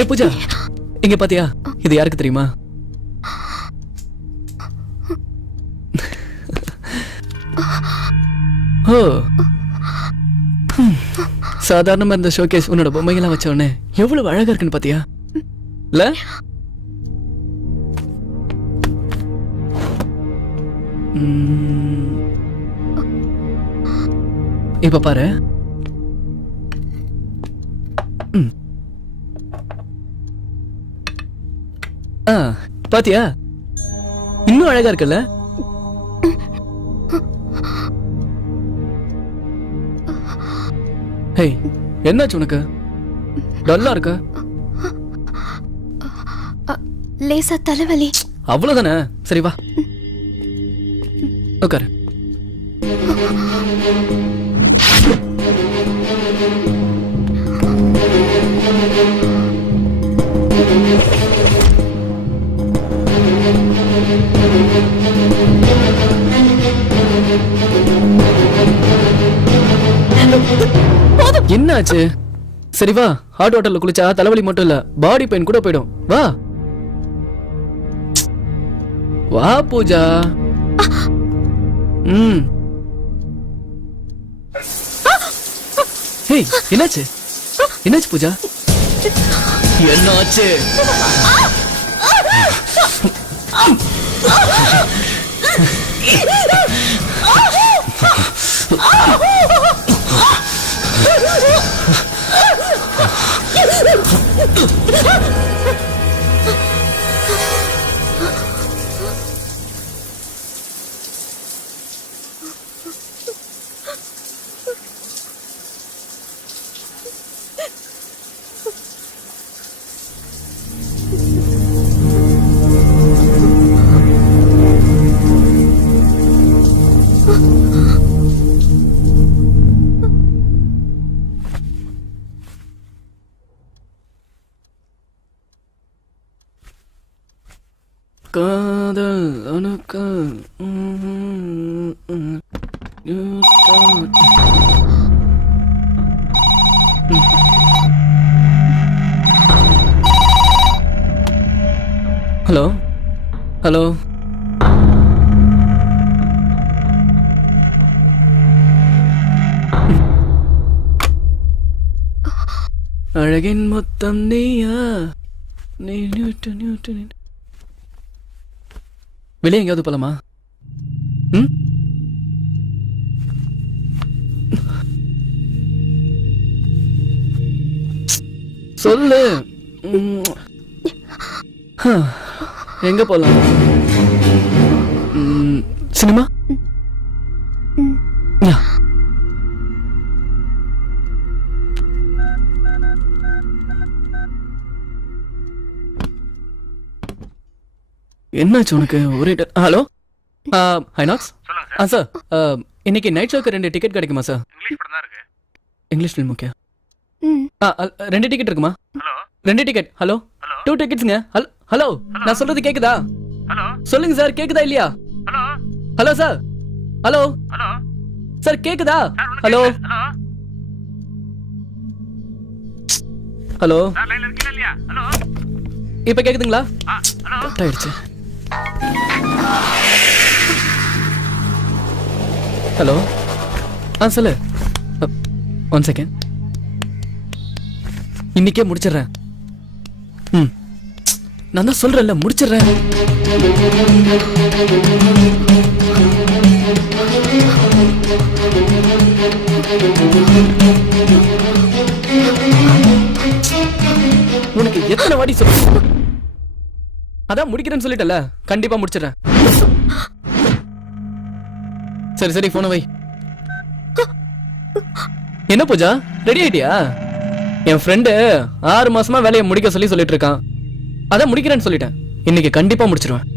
ஏ பூஜா, இங்க பாத்தியா? இது யாருக்கு தெரியுமா? ஓ, சாதாரணமா இந்த ஷோகேஸ் உன்னோட பொம்மைகள்லாம் வச்ச உடனே எவ்வளவு அழகா இருக்குன்னு பாத்தியா? இல்ல? இப்ப பாரு. பாத்தியா? இன்னும் அழகா இருக்குல்ல? ஹேய், என்னாச்சு உனக்கு? டல்லா இருக்க? லேசா தலைவலி. அவ்வளவுதானே? சரி வா உட்காரு. என்னாச்சு? சரி வா, ஹாட் வாட்டர்ல குளிச்சா தலைவலி மட்டும் இல்ல, பாடி பெயின் கூட போயிடும். வா வா பூஜா. ஹேய், என்னாச்சு? என்னாச்சு பூஜா? என்னாச்சு? காதல் அணுக்க ஹலோ ஹலோ. அழகின் மொத்தம் நீயா? நீ நியூட்டன் நியூட்டன். வெளியே எங்கேயாவது போலாமா? சொல்லு. எங்க போலாம்? சினிமா? என்னாச்சு உனக்கு? ஒரே ஹலோ ஹைனாக்ஸ். சார், இன்னைக்கு நைட் ஷோக்கு 2 டிக்கெட் கிடைக்குமா sir? English film okay. 2 ticket இருக்குமா? 2 டிக்கெட். ஹலோ 2 டிக்கெட்ஸ்ங்க. ஹலோ, நான் சொல்றது கேக்குதா? சொல்லுங்க சார், கேக்குதா இல்லையா? Hello sir. ஹலோ சார், கேக்குதா? ஹலோ ஹலோ, இப்ப கேக்குதுங்களா? கட் ஆயிடுச்சு. ஹலோ சொல்லு. 1 செகண்ட். இன்னைக்கே முடிச்சிடுறேன். நான் தான் சொல்றேன்ல, முடிச்சிடுறேன். உனக்கு எத்தனை வாட்டி சொல்ல? அதான் முடிக்கிறேன்னு சொல்லிட்டல, கண்டிப்பா முடிச்சிடுறேன். சரி சரி, போன வை. என்ன பூஜா, ரெடி ஆயிட்டியா? என் ஃப்ரெண்டு 6 மாசமா வேலையை முடிக்க சொல்லிட்டு இருக்கான். அதான் முடிக்கிறேன்னு சொல்லிட்டேன். இன்னைக்கு கண்டிப்பா முடிச்சிருவேன்.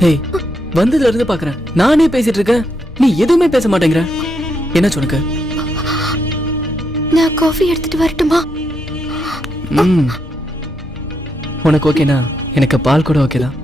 ஏய் வந்ததுல இருந்து பாக்குறேன் நானே பேசிட்டு இருக்கேன் நீ எதுவுமே பேச மாட்டேங்கிற என்ன உனக்கு நான் காஃபி எடுத்துட்டு வரட்டுமா? உனக்கு ஓகேனா எனக்கு பால் கூட ஓகே தான்